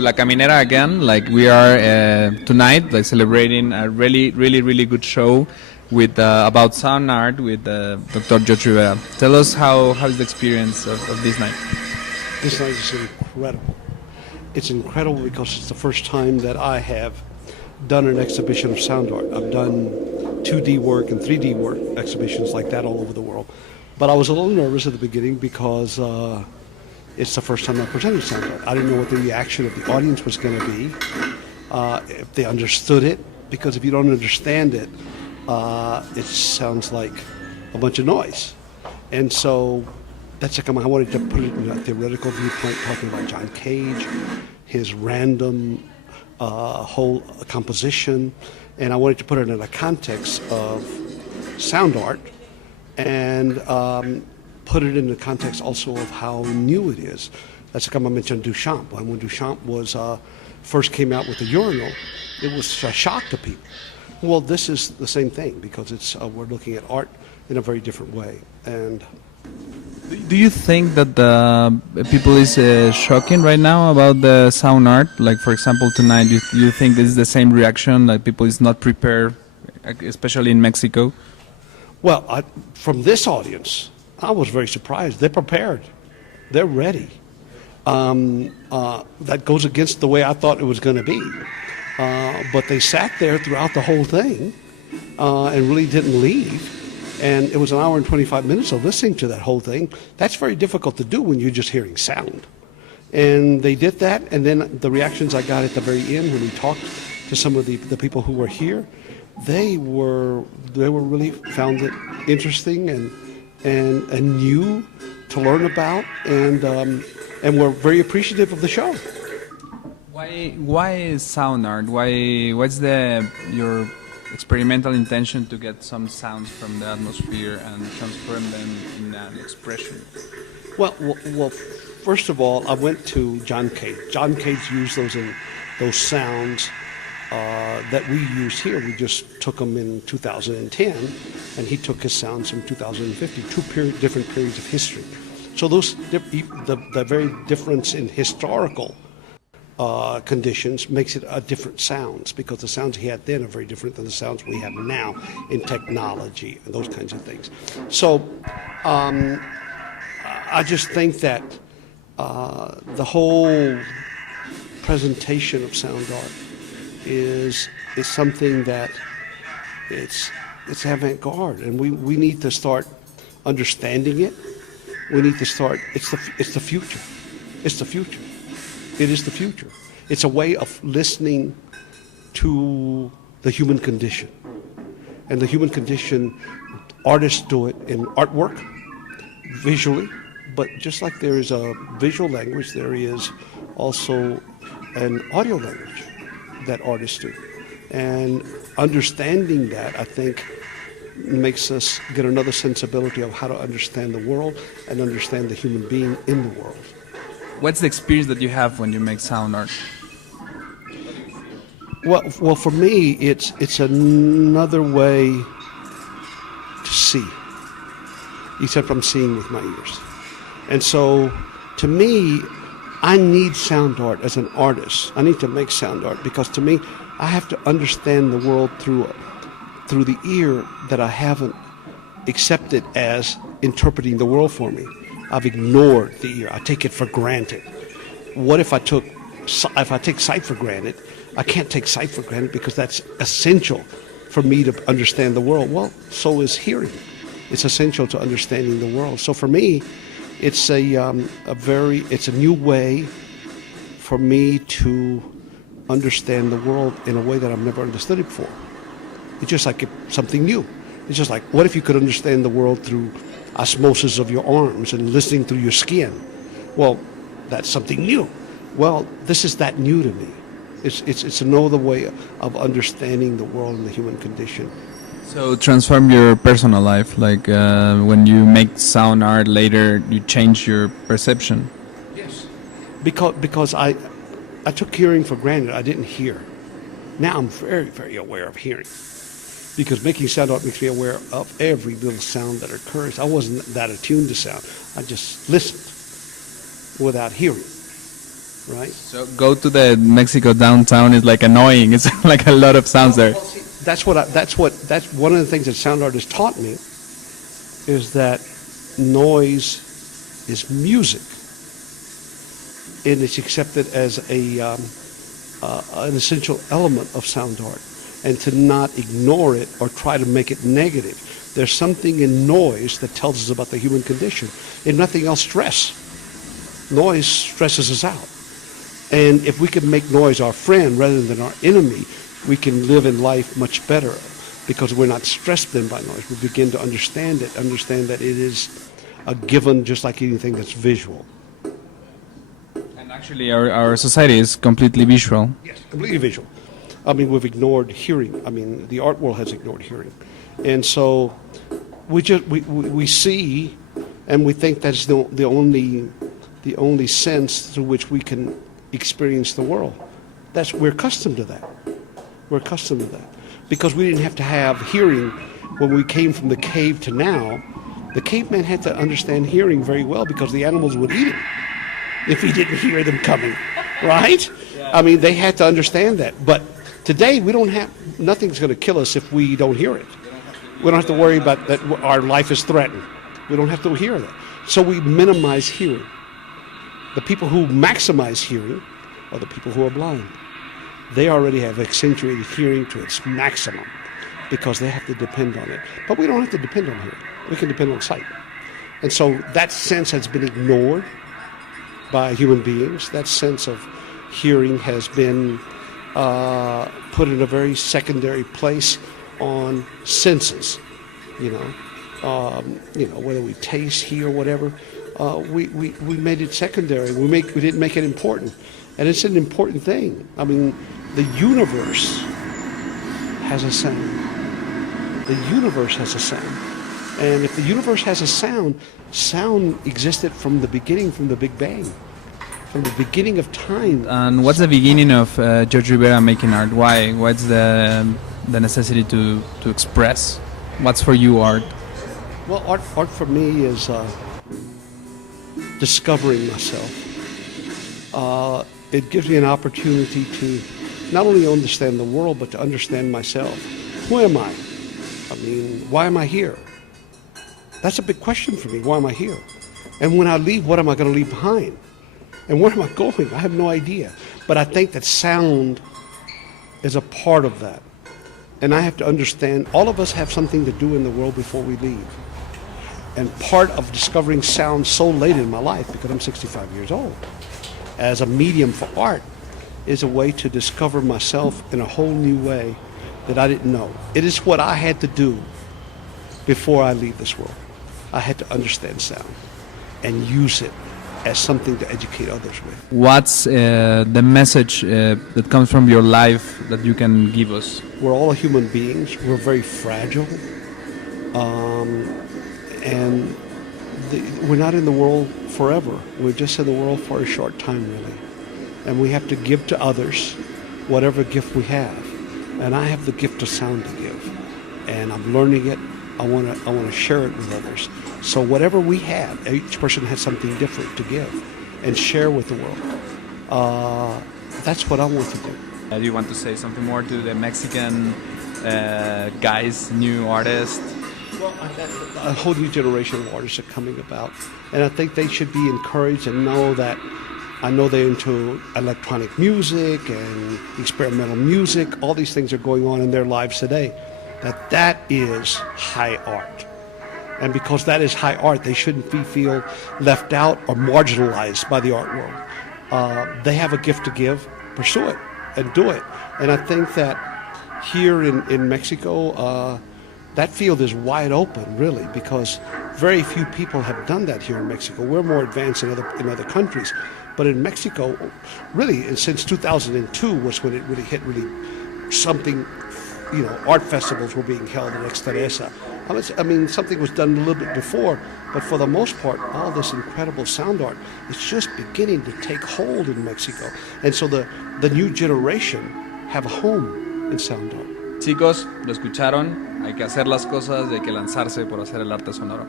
La Caminera again. Like we are tonight, like celebrating a really good show with about sound art with Dr. George Rivera. Tell us how's the experience of this night. This night is incredible. It's incredible because it's the first time that I have done an exhibition of sound art. I've done 2D work and 3D work exhibitions like that all over the world. But I was a little nervous at the beginning because it's the first time I presented sound art. I didn't know what the reaction of the audience was going to be, if they understood it, because if you don't understand it, it sounds like a bunch of noise. And so that's like I wanted to put it in a theoretical viewpoint, talking about John Cage, his random whole composition, and I wanted to put it in a context of sound art and put it in the context also of how new it is. That's like I mentioned Duchamp. When Duchamp was first came out with the urinal, it was a shock to people. Well, this is the same thing because it's we're looking at art in a very different way. And do you think that the people is shocking right now about the sound art? Like, for example, tonight, you think this is the same reaction? Like, people is not prepared, especially in Mexico? Well, from this audience, I was very surprised. They're prepared. They're ready. That goes against the way I thought it was going to be. But they sat there throughout the whole thing and really didn't leave. And it was an hour and 25 minutes of listening to that whole thing. That's very difficult to do when you're just hearing sound. And they did that, and then the reactions I got at the very end when we talked to some of the people who were here, they were really found it interesting and new to learn about, and were very appreciative of the show. Why is sound art? What's your experimental intention to get some sounds from the atmosphere and transform them in an expression? Well, first of all, I went to John Cage. John Cage used those sounds that we use here. We just took them in 2010, and he took his sounds from 2050, different periods of history. So the very difference in historical conditions makes it a different sounds, because the sounds he had then are very different than the sounds we have now in technology and those kinds of things. So I just think that the whole presentation of sound art is something that it's avant-garde, and we need to start understanding it. We need to start. It's the future. It's the future. It is the future. It's a way of listening to the human condition. And the human condition, artists do it in artwork, visually, but just like there is a visual language, there is also an audio language that artists do. And understanding that, I think, makes us get another sensibility of how to understand the world and understand the human being in the world. What's the experience that you have when you make sound art? Well, for me, it's another way to see, except I'm seeing with my ears. And so, to me, I need sound art as an artist. I need to make sound art because, to me, I have to understand the world through the ear that I haven't accepted as interpreting the world for me. I've ignored the ear. I take it for granted. What if I take sight for granted? I can't take sight for granted because that's essential for me to understand the world. Well, so is hearing. It's essential to understanding the world. So for me, it's a new way for me to understand the world in a way that I've never understood it before. It's just like something new. It's just like, what if you could understand the world through osmosis of your arms and listening through your skin? Well, that's something new. Well, this is that new to me. It's another way of understanding the world and the human condition. So transform your personal life, like when you make sound art later, you change your perception. Yes, because I took hearing for granted. I didn't hear. Now I'm very, very aware of hearing, because making sound art makes me aware of every little sound that occurs. I wasn't that attuned to sound. I just listened without hearing. right? So go to the Mexico downtown is like annoying. It's like a lot of sounds there. Well, see, that's one of the things that sound art has taught me is that noise is music, and it's accepted as an essential element of sound art, and to not ignore it or try to make it negative. There's something in noise that tells us about the human condition. If nothing else, stress. Noise stresses us out. And if we can make noise our friend rather than our enemy, we can live in life much better because we're not stressed then by noise. We begin to understand that it is a given just like anything that's visual. And actually, our society is completely visual. Yes, completely visual. I mean, we've ignored hearing. I mean, the art world has ignored hearing. And so we see and we think that's the only sense through which we can experience the world. We're accustomed to that. We're accustomed to that. Because we didn't have to have hearing when we came from the cave to now. The caveman had to understand hearing very well because the animals would eat him if he didn't hear them coming, right? Yeah. I mean, they had to understand that. But today, nothing's going to kill us if we don't hear it. We don't have to worry about that our life is threatened. We don't have to hear that. So we minimize hearing. The people who maximize hearing are the people who are blind. They already have accentuated hearing to its maximum because they have to depend on it. But we don't have to depend on hearing. We can depend on sight. And so that sense has been ignored by human beings. That sense of hearing has been put in a very secondary place on senses, whether we taste, hear, whatever. We made it secondary. We didn't make it important, and it's an important thing. I mean, the universe has a sound. The universe has a sound, and if the universe has a sound existed from the beginning, from the Big Bang, from the beginning of time. And what's the beginning of George Rivera making art? Why? What's the necessity to express? What's for you art? Well, art for me is discovering myself. It gives me an opportunity to not only understand the world, but to understand myself. Who am I? I mean, why am I here? That's a big question for me. Why am I here? And when I leave, what am I going to leave behind? And where am I going? I have no idea. But I think that sound is a part of that. And I have to understand, all of us have something to do in the world before we leave. And part of discovering sound so late in my life, because I'm 65 years old, as a medium for art, is a way to discover myself in a whole new way that I didn't know. It is what I had to do before I leave this world. I had to understand sound and use it as something to educate others with. What's the message that comes from your life that you can give us? We're all human beings. We're very fragile. And we're not in the world forever. We're just in the world for a short time, really. And we have to give to others whatever gift we have. And I have the gift of sound to give. And I'm learning it. I want to share it with others. So whatever we have, each person has something different to give and share with the world. That's what I want to do. Do you want to say something more to the Mexican guys, new artists? Well, a whole new generation of artists are coming about, and I think they should be encouraged and know that. I know they're into electronic music and experimental music. All these things are going on in their lives today. That is high art. And because that is high art, they shouldn't feel left out or marginalized by the art world. They have a gift to give, pursue it and do it. And I think that here in Mexico, that field is wide open, really, because very few people have done that here in Mexico. We're more advanced in other countries. But in Mexico, really, since 2002 was when it really hit something. Art festivals were being held in Exteresa. I mean, something was done a little bit before, but for the most part, all this incredible sound art is just beginning to take hold in Mexico. And so the new generation have a home in sound art. Chicos, lo escucharon, hay que hacer las cosas y hay que lanzarse por hacer el arte sonoro.